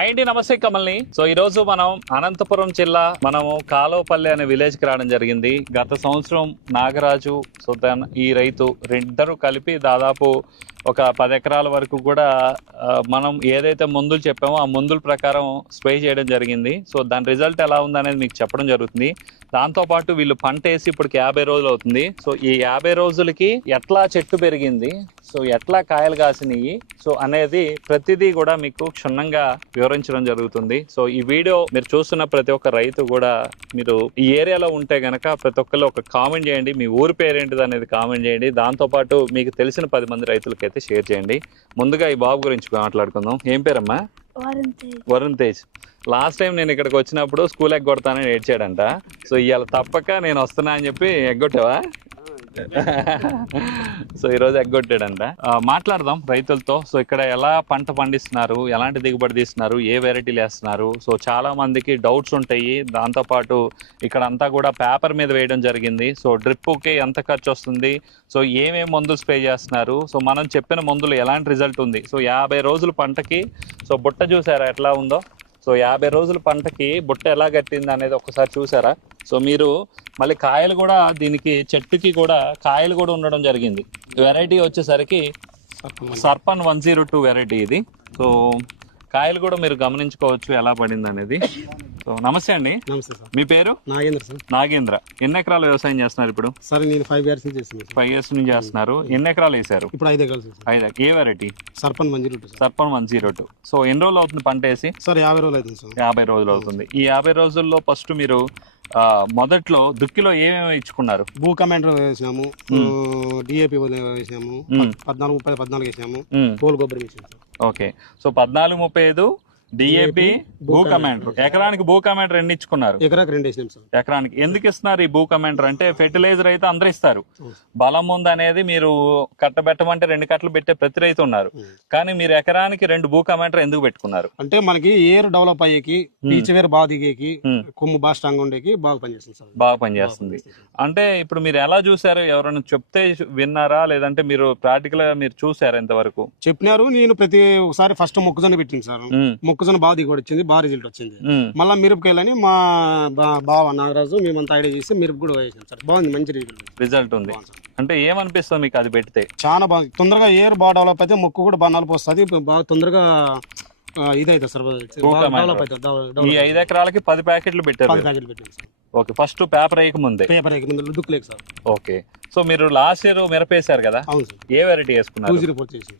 అండి నమస్తే కమల్ని. సో ఈ రోజు మనం అనంతపురం జిల్లా మనము కాలువపల్లి అనే విలేజ్ కి రావడం జరిగింది. గత సంవత్సరం నాగరాజు సుల్తాన్ ఈ రైతు రెండిద్దరు కలిపి దాదాపు ఒక 10 ఎకరాల వరకు కూడా మనం ఏదైతే మందులు చెప్పామో ఆ మందుల ప్రకారం స్ప్రే చేయడం జరిగింది. సో దాని రిజల్ట్ ఎలా ఉందనేది మీకు చెప్పడం జరుగుతుంది. దాంతోపాటు వీళ్ళు పంట వేసి ఇప్పటికి 50 రోజులు అవుతుంది. సో ఈ 50 రోజులకి ఎట్లా చెట్టు పెరిగింది, సో ఎట్లా కాయలు కాసినాయి, సో అనేది ప్రతిదీ కూడా మీకు క్షుణ్ణంగా వివరించడం జరుగుతుంది. సో ఈ వీడియో మీరు చూస్తున్న ప్రతి ఒక్క రైతు కూడా మీరు ఈ ఏరియాలో ఉంటే గనక ప్రతి ఒక్కరు ఒక కామెంట్ చేయండి, మీ ఊరి పేరేంటిది అనేది కామెంట్ చేయండి. దాంతోపాటు మీకు తెలిసిన 10 మంది రైతులకైతే షేర్ చేయండి. ముందుగా ఈ బాబు గురించి మాట్లాడుకుందాం. ఏం పేరమ్మా? వరుణ్ తేజ్. లాస్ట్ టైం నేను ఇక్కడికి వచ్చినప్పుడు స్కూల్ ఎగ్గొడతానని ఏడ్చాడంట. సో ఇవాళ తప్పక నేను వస్తున్నా అని చెప్పి ఎగ్గొట్టావా? సో ఈరోజు ఎగ్గొట్టాడంట. మాట్లాడదాం రైతులతో. సో ఇక్కడ ఎలా పంట పండిస్తున్నారు, ఎలాంటి దిగుబడి తీస్తున్నారు, ఏ వెరైటీలు వేస్తున్నారు, సో చాలా మందికి డౌట్స్ ఉంటాయి. దాంతోపాటు ఇక్కడ అంతా కూడా పేపర్ మీద వేయడం జరిగింది. సో డ్రిప్కి ఎంత ఖర్చు వస్తుంది, సో ఏమేమి మందులు స్ప్రే చేస్తున్నారు, సో మనం చెప్పిన మందులు ఎలాంటి రిజల్ట్ ఉంది, సో 50 రోజుల పంటకి సో బుట్ట చూసారా ఎట్లా ఉందో, సో 50 రోజుల పంటకి బుట్ట ఎలా కట్టింది అనేది ఒకసారి చూసారా. సో మీరు మళ్ళీ కాయలు కూడా దీనికి చెట్టుకి కూడా కాయలు కూడా ఉండడం జరిగింది. వెరైటీ వచ్చేసరికి సర్పన్ 102 వెరైటీ ఇది. సో కాయలు కూడా మీరు గమనించుకోవచ్చు ఎలా పడింది అనేది. సో నమస్తే అండి. నమస్తే సార్. మీ పేరు? నాగేంద్ర సార్. నాగేంద్ర. ఎన్ని ఎకరాలు వ్యవసాయం చేస్తున్నారు ఇప్పుడు? సార్ నేను 5 years నుంచి చేస్తున్నాను. 5 years నుంచి చేస్తున్నారు. ఎన్ని ఎకరాలు వేసారు? ఇప్పుడు 5 ఎకరాలు సార్. 5. ఏ వెరైటీ? సర్పన్ 102 సార్. సర్పన్ 102. సో ఎన్ని రోజులు అవుతుంది పంట వేసి? సార్ 50 రోజులు అవుతుంది సార్. 50 రోజులు అవుతుంది. ఈ 50 రోజుల్లో ఫస్ట్ మీరు మొదట్లో దుక్కిలో ఏమేమి ఇచ్చుకున్నారు? భూ కమాండర్ వేసాము, డిఏపి వేసాము, 14-30-14 వేసాము, తోలు గొబ్బరి వేసాము సార్. ఓకే. సో 14-35 డిఏపి, భూ కమాండర్. ఎకరానికి భూ కమాండర్ ఎన్ని ఇచ్చుకున్నారు? ఎకరాకి 2 వేసినాం సార్. ఎకరానికి ఎందుకు ఇస్తున్నారు ఈ భూ కమాండర్ అంటే? ఫెర్టిలైజర్ అయితే అందరూ ఇస్తారు, బలం ఉంది అనేది మీరు కట్టబెట్టమంటే 2 కట్టలు పెట్టే ప్రతి రైతు ఉన్నారు. కానీ మీరు ఎకరానికి 2 భూ కమాండర్ ఎందుకు పెట్టుకున్నారు? అంటే మనకి ఏర్ డెవలప్ అయ్యేకి, పీచ్ వేరు బాగా దిగేకి, కొమ్ము బాగా స్ట్రాంగ్ ఉండేకి బాగా పనిచేస్తుంది సార్. బాగా పనిచేస్తుంది. అంటే ఇప్పుడు మీరు ఎలా చూసారు? ఎవరైనా చెప్తే విన్నారా, లేదంటే మీరు ప్రాక్టికల్ గా మీరు చూసారా ఎంతవరకు? చెప్పినారు. నేను ప్రతి ఒకసారి ఫస్ట్ మొక్కజొన్న పెట్టింది సార్. మొక్కజొన్న బాగా దిగుబడి వచ్చింది, బాగా రిజల్ట్ వచ్చింది. మళ్ళీ మిరపకాయలని మా బావ నాగరాజు మేమంతా ఐడియా చేసి మిరప కూడా వేసాం సార్. బాగుంది, మంచి రిజల్ట్ ఉంది. అంటే ఏమనిపిస్తుంది మీకు అది పెడితే? చాలా బాగా తొందరగా ఏర్ బాగా డెవలప్ అయితే మొక్కు కూడా బాగా నలుపు వస్తుంది, బాగా తొందరగా ఇదైతే సార్. ఈ 5 ఎకరాలకి 10 ప్యాకెట్లు పెట్టారు. 10 ప్యాకెట్లు పెట్టారు సార్. ఓకే. ఫస్ట్ పేపర్ వేయక ముందే? పేపర్ వేయక ముందు దుక్కు లేక సార్. ఓకే. సో మీరు లాస్ట్ ఇయర్ మిరపేశారు కదా? అవును సార్. ఏ వెరైటీ వేసుకున్నారు? 204 చేసి